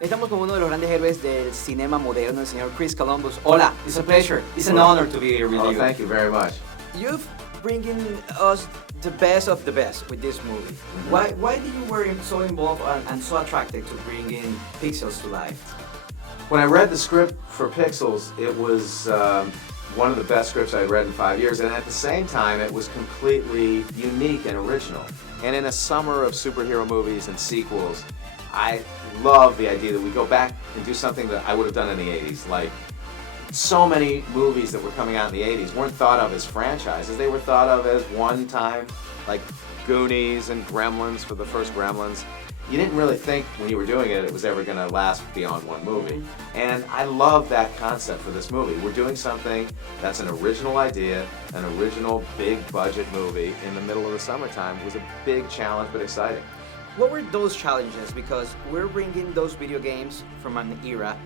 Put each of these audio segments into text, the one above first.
Estamos con uno de los grandes héroes del cinema moderno, el señor Chris Columbus. Hola, it's a pleasure. It's an honor to be here with you. Thank you very much. You've bringing us the best of the best with this movie. Why did you were so involved and so attracted to bringing pixels to life? When I read the script for Pixels, it was one of the best scripts I'd read in 5 years, and at the same time, it was completely unique and original. And in a summer of superhero movies and sequels, I love the idea that we go back and do something that I would have done in the 80s. Like, so many movies that were coming out in the 80s weren't thought of as franchises. They were thought of as one-time, like Goonies and Gremlins for the first Gremlins. You didn't really think when you were doing it was ever going to last beyond one movie. And I love that concept for this movie. We're doing something that's an original idea, an original big-budget movie in the middle of the summertime. It was a big challenge, but exciting. What were those challenges? Because we're bringing those video games from an era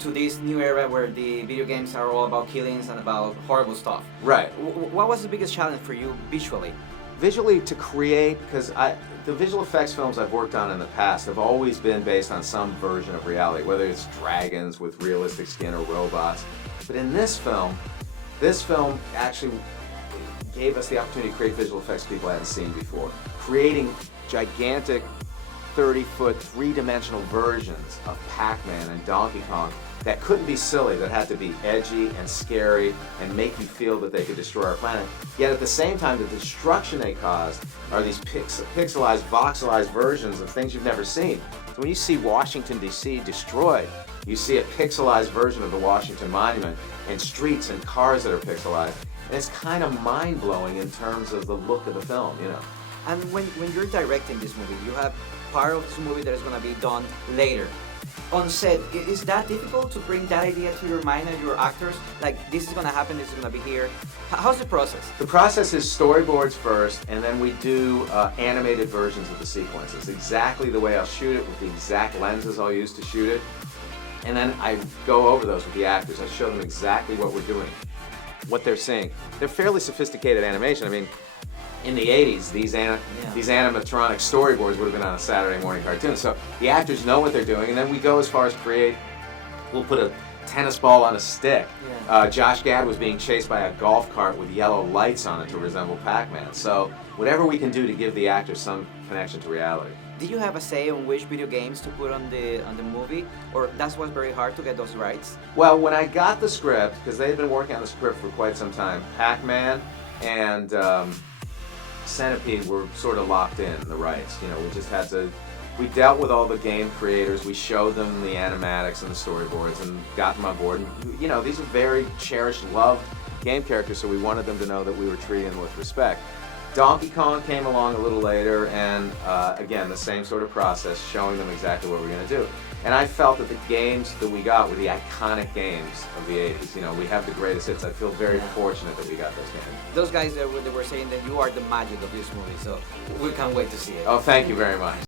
to this new era where the video games are all about killings and about horrible stuff. Right. What was the biggest challenge for you visually? Visually, to create, because the visual effects films I've worked on in the past have always been based on some version of reality, whether it's dragons with realistic skin or robots. But in this film actually gave us the opportunity to create visual effects people hadn't seen before. Creating gigantic 30-foot, three-dimensional versions of Pac-Man and Donkey Kong that couldn't be silly, that had to be edgy and scary and make you feel that they could destroy our planet. Yet at the same time, the destruction they caused are these pixelized, voxelized versions of things you've never seen. So when you see Washington, D.C. destroyed, you see a pixelized version of the Washington Monument and streets and cars that are pixelized. And it's kind of mind-blowing in terms of the look of the film, you know. And when you're directing this movie, you have part of this movie that is going to be done later. On set, is that difficult to bring that idea to your mind and your actors? Like, this is going to happen, this is going to be here. How's the process? The process is storyboards first, and then we do animated versions of the sequences. Exactly the way I'll shoot it, with the exact lenses I'll use to shoot it. And then I go over those with the actors. I show them exactly what we're doing, what they're seeing. They're fairly sophisticated animation. I mean, in the 80s, these animatronic storyboards would have been on a Saturday morning cartoon. So the actors know what they're doing, and then we go as far as we'll put a tennis ball on a stick. Yeah. Josh Gad was being chased by a golf cart with yellow lights on it to resemble Pac-Man. So whatever we can do to give the actors some connection to reality. Did you have a say on which video games to put on the movie, or that was very hard to get those rights? Well, when I got the script, because they had been working on the script for quite some time, Pac-Man and Centipede were sort of locked in, the rights. You know, we just had to, we dealt with all the game creators, we showed them the animatics and the storyboards and got them on board. And, you know, these are very cherished, loved game characters, so we wanted them to know that we were treating them with respect. Donkey Kong came along a little later, and again, the same sort of process, showing them exactly what we're going to do. And I felt that the games that we got were the iconic games of the 80s. You know, we have the greatest hits. I feel very fortunate that we got those games. Those guys, they were saying that you are the magic of this movie, so we can't wait to see it. Oh, thank you very much.